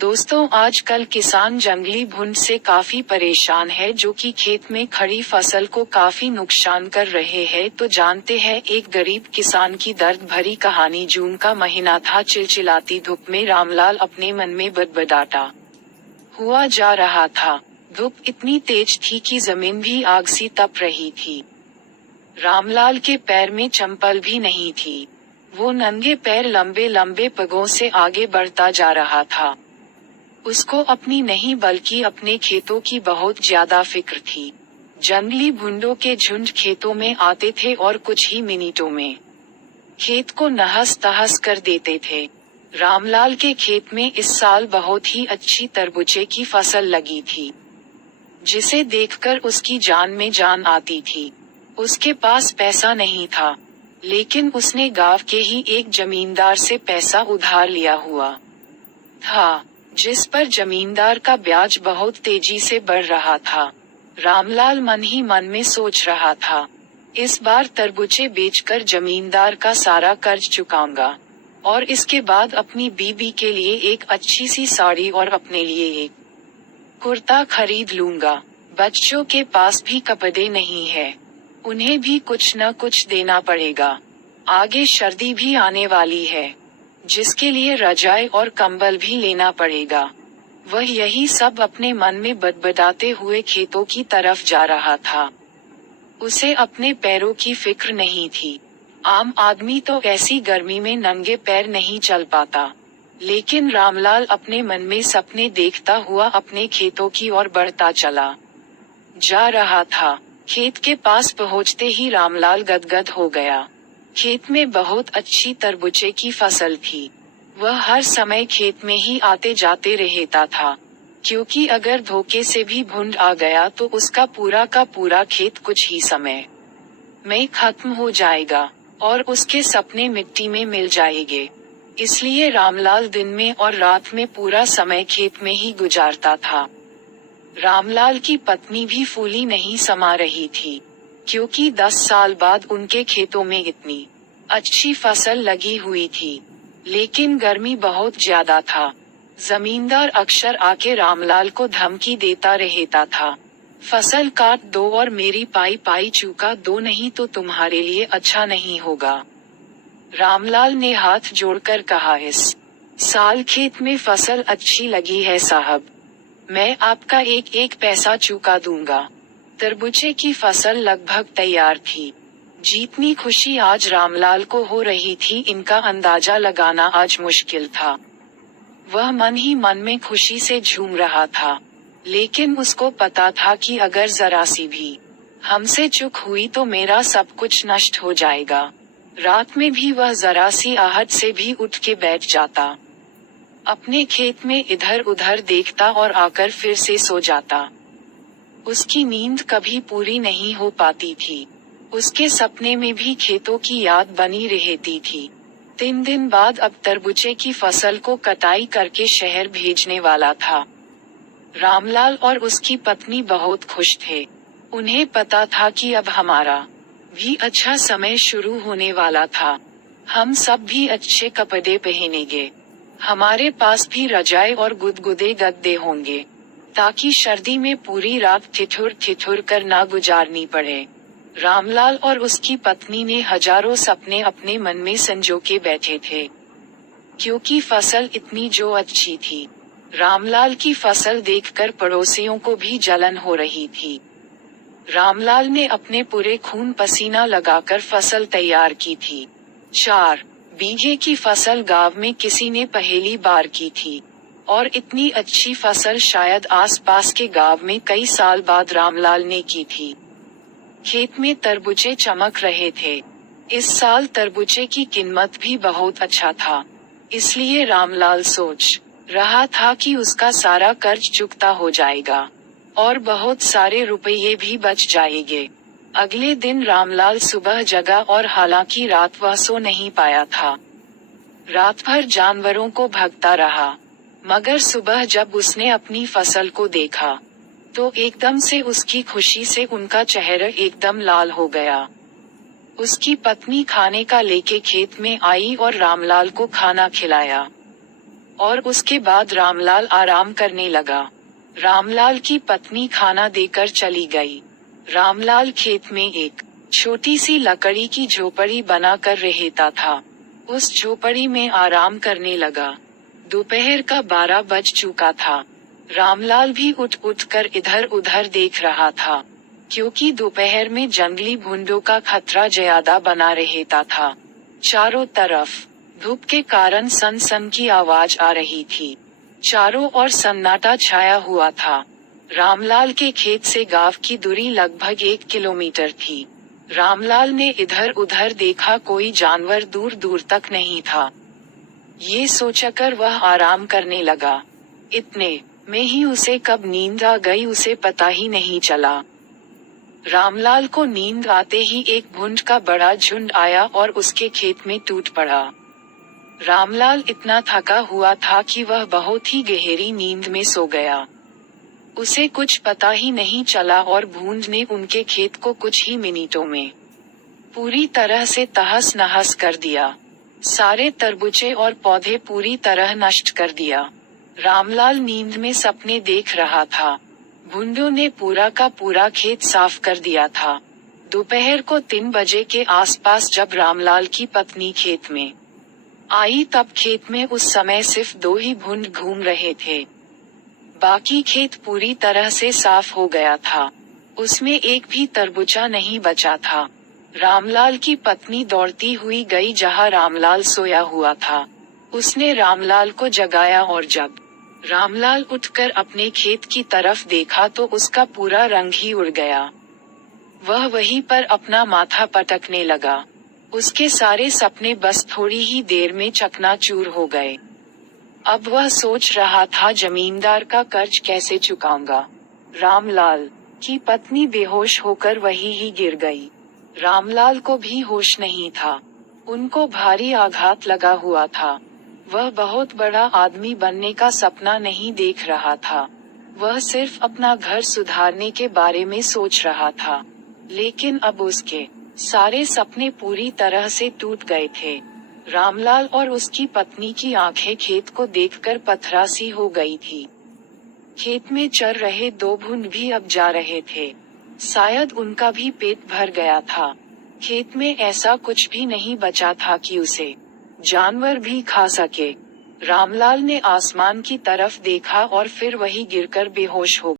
दोस्तों, आजकल किसान जंगली भुंड से काफी परेशान है, जो कि खेत में खड़ी फसल को काफी नुकसान कर रहे हैं। तो जानते हैं एक गरीब किसान की दर्द भरी कहानी। जून का महीना था, चिलचिलाती धूप में रामलाल अपने मन में बड़बड़ाता हुआ जा रहा था। धूप इतनी तेज थी कि जमीन भी आग सी तप रही थी। रामलाल के पैर में चंपल भी नहीं थी। वो नंगे पैर लंबे लंबे पगों से आगे बढ़ता जा रहा था। उसको अपनी नहीं बल्कि अपने खेतों की बहुत ज्यादा फिक्र थी। जंगली भुंडों के झुंड खेतों में आते थे और कुछ ही मिनटों में खेत को नहस तहस कर देते थे। रामलाल के खेत में इस साल बहुत ही अच्छी तरबूजे की फसल लगी थी, जिसे देखकर उसकी जान में जान आती थी। उसके पास पैसा नहीं था, लेकिन उसने गांव के ही एक जमींदार से पैसा उधार लिया हुआ था, जिस पर जमींदार का ब्याज बहुत तेजी से बढ़ रहा था। रामलाल मन ही मन में सोच रहा था, इस बार तरबूजे बेचकर जमींदार का सारा कर्ज चुकाऊंगा, और इसके बाद अपनी बीबी के लिए एक अच्छी सी साड़ी और अपने लिए एक कुर्ता खरीद लूंगा। बच्चों के पास भी कपड़े नहीं है, उन्हें भी कुछ न कुछ देना पड़ेगा। आगे सर्दी भी आने वाली है, जिसके लिए रजाई और कंबल भी लेना पड़ेगा। वह यही सब अपने मन में बड़बड़ाते हुए खेतों की तरफ जा रहा था। उसे अपने पैरों की फिक्र नहीं थी। आम आदमी तो ऐसी गर्मी में नंगे पैर नहीं चल पाता, लेकिन रामलाल अपने मन में सपने देखता हुआ अपने खेतों की ओर बढ़ता चला जा रहा था। खेत के पास पहुंचते ही रामलाल गदगद हो गया। खेत में बहुत अच्छी तरबूजे की फसल थी। वह हर समय खेत में ही आते जाते रहता था, क्योंकि अगर धोखे से भी भुंड आ गया तो उसका पूरा का पूरा खेत कुछ ही समय में खत्म हो जाएगा और उसके सपने मिट्टी में मिल जाएंगे। इसलिए रामलाल दिन में और रात में पूरा समय खेत में ही गुजारता था। रामलाल की पत्नी भी फूली नहीं समा रही थी, क्योंकि 10 साल बाद उनके खेतों में इतनी अच्छी फसल लगी हुई थी, लेकिन गर्मी बहुत ज्यादा था। जमींदार अक्सर आके रामलाल को धमकी देता रहता था, फसल काट दो और मेरी पाई पाई चुका दो, नहीं तो तुम्हारे लिए अच्छा नहीं होगा। रामलाल ने हाथ जोड़कर कहा, इस साल खेत में फसल अच्छी लगी है साहब, मैं आपका एक एक पैसा चुका दूंगा। तरबूजे की फसल लगभग तैयार थी। जितनी खुशी आज रामलाल को हो रही थी, इनका अंदाजा लगाना आज मुश्किल था। वह मन ही मन में खुशी से झूम रहा था, लेकिन उसको पता था कि अगर जरा सी भी हमसे चूक हुई तो मेरा सब कुछ नष्ट हो जाएगा। रात में भी वह जरा सी आहट से भी उठ के बैठ जाता, अपने खेत में इधर उधर देखता और आकर फिर से सो जाता। उसकी नींद कभी पूरी नहीं हो पाती थी। उसके सपने में भी खेतों की याद बनी रहती थी। 3 दिन बाद अब तरबूजे की फसल को कटाई करके शहर भेजने वाला था। रामलाल और उसकी पत्नी बहुत खुश थे। उन्हें पता था कि अब हमारा भी अच्छा समय शुरू होने वाला था। हम सब भी अच्छे कपड़े पहनेंगे, हमारे पास भी रजाई और गुदगुदे गद्दे होंगे, ताकि सर्दी में पूरी रात ठिठुर ठिठुर कर ना गुजारनी पड़े। रामलाल और उसकी पत्नी ने हजारों सपने अपने मन में संजो के बैठे थे, क्योंकि फसल इतनी जो अच्छी थी। रामलाल की फसल देखकर पड़ोसियों को भी जलन हो रही थी। रामलाल ने अपने पूरे खून पसीना लगाकर फसल तैयार की थी। 4 बीघे की फसल गांव में किसी ने पहली बार की थी, और इतनी अच्छी फसल शायद आसपास के गांव में कई साल बाद रामलाल ने की थी। खेत में तरबूजे चमक रहे थे। इस साल तरबूजे की कीमत भी बहुत अच्छा था, इसलिए रामलाल सोच रहा था कि उसका सारा कर्ज चुकता हो जाएगा और बहुत सारे रुपये भी बच जाएंगे। अगले दिन रामलाल सुबह जगा और हालांकि रात वह सो नहीं पाया था। रात भर जानवरों को भगता रहा, मगर सुबह जब उसने अपनी फसल को देखा, तो एकदम से उसकी खुशी से उनका चेहरा एकदम लाल हो गया। उसकी पत्नी खाने का लेके खेत में आई और रामलाल को खाना खिलाया। और उसके बाद रामलाल आराम करने लगा। रामलाल की पत्नी खाना देकर चली गई। रामलाल खेत में एक छोटी सी लकड़ी की झोपड़ी बनाकर रहता था। उस झोपड़ी में आराम करने लगा। दोपहर का 12 बज चुका था। रामलाल भी उठ उठ कर इधर उधर देख रहा था, क्योंकि दोपहर में जंगली भुंडों का खतरा ज्यादा बना रहता था। चारों तरफ धूप के कारण सन सन की आवाज आ रही थी। चारों ओर सन्नाटा छाया हुआ था। रामलाल के खेत से गांव की दूरी लगभग 1 किलोमीटर थी। रामलाल ने इधर उधर देखा, कोई जानवर दूर दूर तक नहीं था। ये सोचकर वह आराम करने लगा। इतने में ही उसे कब नींद आ गई उसे पता ही नहीं चला। रामलाल को नींद आते ही एक भुंड का बड़ा झुंड आया और उसके खेत में टूट पड़ा। रामलाल इतना थका हुआ था कि वह बहुत ही गहरी नींद में सो गया। उसे कुछ पता ही नहीं चला और भूंड ने उनके खेत को कुछ ही मिनटों में पूरी तरह से तहस नहस कर दिया। सारे तरबूजे और पौधे पूरी तरह नष्ट कर दिया। रामलाल नींद में सपने देख रहा था। भुंडों ने पूरा का पूरा खेत साफ कर दिया था। दोपहर को 3 बजे के आसपास जब रामलाल की पत्नी खेत में आई तब खेत में उस समय सिर्फ 2 ही भुंड घूम रहे थे। बाकी खेत पूरी तरह से साफ हो गया था। उसमें एक भी तरबूजा नहीं बचा था। रामलाल की पत्नी दौड़ती हुई गई जहां रामलाल सोया हुआ था। उसने रामलाल को जगाया और जब रामलाल उठकर अपने खेत की तरफ देखा तो उसका पूरा रंग ही उड़ गया। वह वहीं पर अपना माथा पटकने लगा। उसके सारे सपने बस थोड़ी ही देर में चकनाचूर हो गए। अब वह सोच रहा था जमींदार का कर्ज कैसे चुकाऊंगा। रामलाल की पत्नी बेहोश होकर वहीं ही गिर गई। रामलाल को भी होश नहीं था। उनको भारी आघात लगा हुआ था। वह बहुत बड़ा आदमी बनने का सपना नहीं देख रहा था। वह सिर्फ अपना घर सुधारने के बारे में सोच रहा था। लेकिन अब उसके सारे सपने पूरी तरह से टूट गए थे। रामलाल और उसकी पत्नी की आंखें खेत को देखकर पथरासी हो गई थी। खेत में चर रहे 2 भुंड भी अब जा रहे थे। शायद उनका भी पेट भर गया था। खेत में ऐसा कुछ भी नहीं बचा था कि उसे जानवर भी खा सके। रामलाल ने आसमान की तरफ देखा और फिर वही गिरकर बेहोश हो